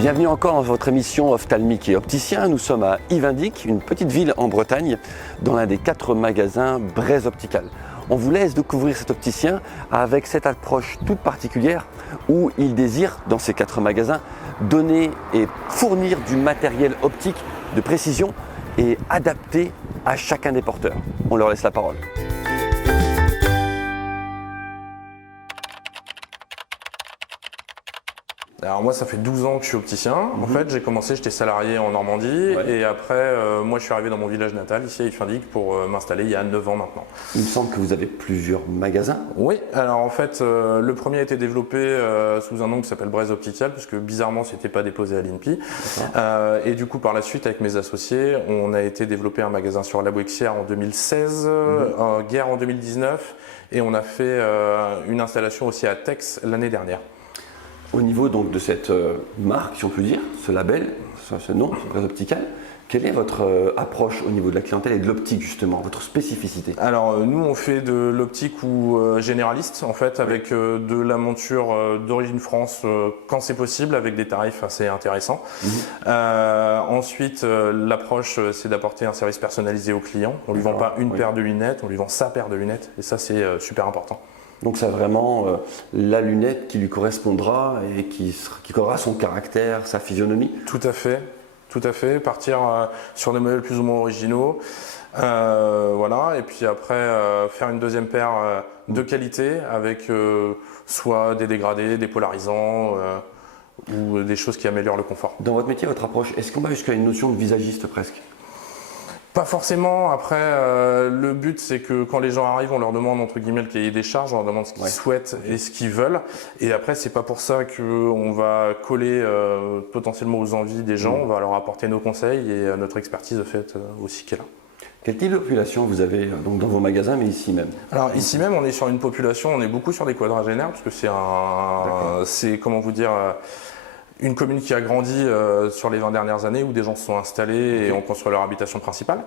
Bienvenue encore dans votre émission Ophtalmique et Opticien. Nous sommes à Yvindic, une petite ville en Bretagne, dans l'un des 4 magasins Braise Optical. On vous laisse découvrir cet opticien avec cette approche toute particulière où il désire, dans ces 4 magasins, donner et fournir du matériel optique de précision et adapté à chacun des porteurs. On leur laisse la parole. Alors moi ça fait 12 ans que je suis opticien. En fait j'ai commencé, j'étais salarié en Normandie et après moi je suis arrivé dans mon village natal ici à Yvindic pour m'installer il y a 9 ans maintenant. Il me semble que vous avez plusieurs magasins. Oui, alors en fait le premier a été développé sous un nom qui s'appelle Braise Optical parce que bizarrement c'était pas déposé à l'INPI. Et du coup par la suite avec mes associés on a été développer un magasin sur la Bouexière en 2016, Guerre en 2019 et on a fait une installation aussi à Tex l'année dernière. Au niveau donc de cette marque, si on peut dire, ce label, ce nom, Braise Optical, quelle est votre approche au niveau de la clientèle et de l'optique justement, votre spécificité? Alors nous on fait de l'optique ou généraliste en fait avec de la monture d'origine France quand c'est possible avec des tarifs assez intéressants. Ensuite l'approche c'est d'apporter un service personnalisé au client. On lui vend pas une paire de lunettes, on lui vend sa paire de lunettes et ça c'est super important. Donc c'est vraiment la lunette qui lui correspondra et qui aura son caractère, sa physionomie. Tout à fait. Partir sur des modèles plus ou moins originaux. Voilà, et puis après faire une deuxième paire de qualité avec soit des dégradés, des polarisants ou des choses qui améliorent le confort. Dans votre métier, votre approche, est-ce qu'on va jusqu'à une notion de visagiste presque? Pas forcément. Après, le but c'est que quand les gens arrivent, on leur demande entre guillemets le cahier des charges, on leur demande ce qu'ils souhaitent et ce qu'ils veulent. Et après, c'est pas pour ça qu'on va coller potentiellement aux envies des gens. On va leur apporter nos conseils et notre expertise de fait aussi qui est là. Quel type de population vous avez donc dans vos magasins, mais ici même? Alors ici même, on est sur une population, on est beaucoup sur des quadragénaires parce que c'est comment vous dire. Une commune qui a grandi sur les 20 dernières années où des gens se sont installés et ont construit leur habitation principale.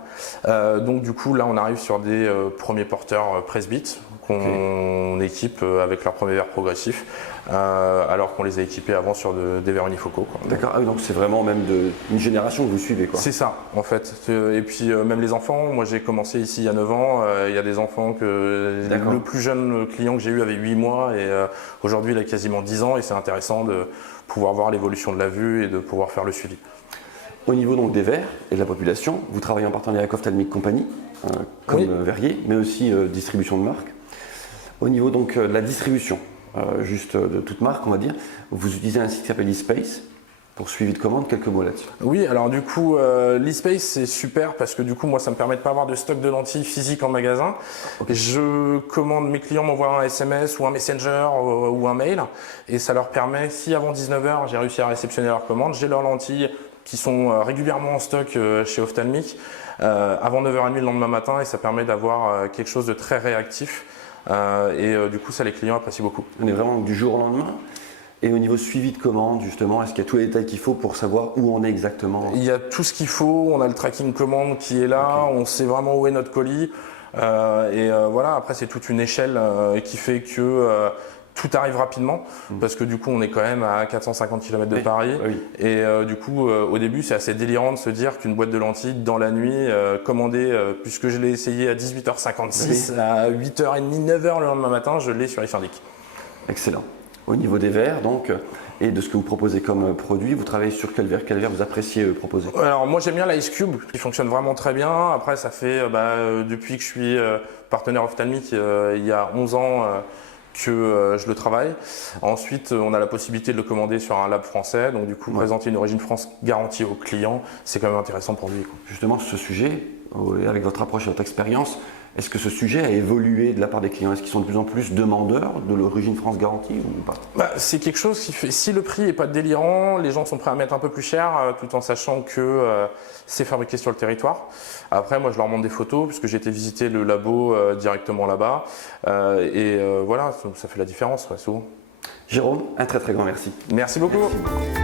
Donc du coup là on arrive sur des premiers porteurs presbytes qu'on équipe avec leur premier verre progressif alors qu'on les a équipés avant sur des verres unifocaux. D'accord, ah oui, donc c'est vraiment même une génération que vous suivez quoi. C'est ça en fait. Et puis même les enfants, moi j'ai commencé ici il y a 9 ans, il y a des enfants le plus jeune client que j'ai eu avait 8 mois et aujourd'hui il a quasiment 10 ans et c'est intéressant de pouvoir voir l'évolution de la vue et de pouvoir faire le suivi. Au niveau donc des verres et de la population, vous travaillez en partenariat avec Ophtalmique Company, comme verrier, mais aussi distribution de marque. Au niveau donc de la distribution, juste de toute marque on va dire, vous utilisez un site qui s'appelle eSpace. Pour suivi de commande, quelques mots là-dessus. Oui, alors du coup, l'eSpace c'est super parce que du coup, moi ça me permet de pas avoir de stock de lentilles physiques en magasin. Je commande, mes clients m'envoient un SMS ou un Messenger ou un mail et ça leur permet, si avant 19h j'ai réussi à réceptionner leur commande, j'ai leurs lentilles qui sont régulièrement en stock chez Ophtalmique avant 9h30 le lendemain matin et ça permet d'avoir quelque chose de très réactif du coup ça les clients apprécient beaucoup. On est vraiment du jour au lendemain. Et au niveau suivi de commande, justement, est-ce qu'il y a tous les détails qu'il faut pour savoir où on est exactement? Il y a tout ce qu'il faut, on a le tracking commande qui est là, on sait vraiment où est notre colis. Voilà, après c'est toute une échelle qui fait que tout arrive rapidement, parce que du coup on est quand même à 450 km de Paris. Et du coup au début c'est assez délirant de se dire qu'une boîte de lentilles dans la nuit commandée, puisque je l'ai essayé à 18h56, à 8h30, 9h le lendemain matin, je l'ai sur Yvindic. Excellent. Au niveau des verres, donc, et de ce que vous proposez comme produit, vous travaillez sur quel verre vous appréciez proposer? Alors moi j'aime bien l'Ice Cube qui fonctionne vraiment très bien. Après ça fait depuis que je suis partenaire Ophtalmique il y a 11 ans que je le travaille. Ensuite on a la possibilité de le commander sur un lab français, donc du coup présenter une origine France garantie au client, c'est quand même intéressant pour lui. Justement ce sujet, avec votre approche et votre expérience, est-ce que ce sujet a évolué de la part des clients? Est-ce qu'ils sont de plus en plus demandeurs de l'origine France garantie ou pas? C'est quelque chose qui fait, si le prix n'est pas délirant, les gens sont prêts à mettre un peu plus cher tout en sachant que c'est fabriqué sur le territoire. Après moi je leur montre des photos puisque j'ai été visiter le labo directement là-bas voilà, ça fait la différence souvent. Jérôme, un très très grand merci. Merci beaucoup. Merci.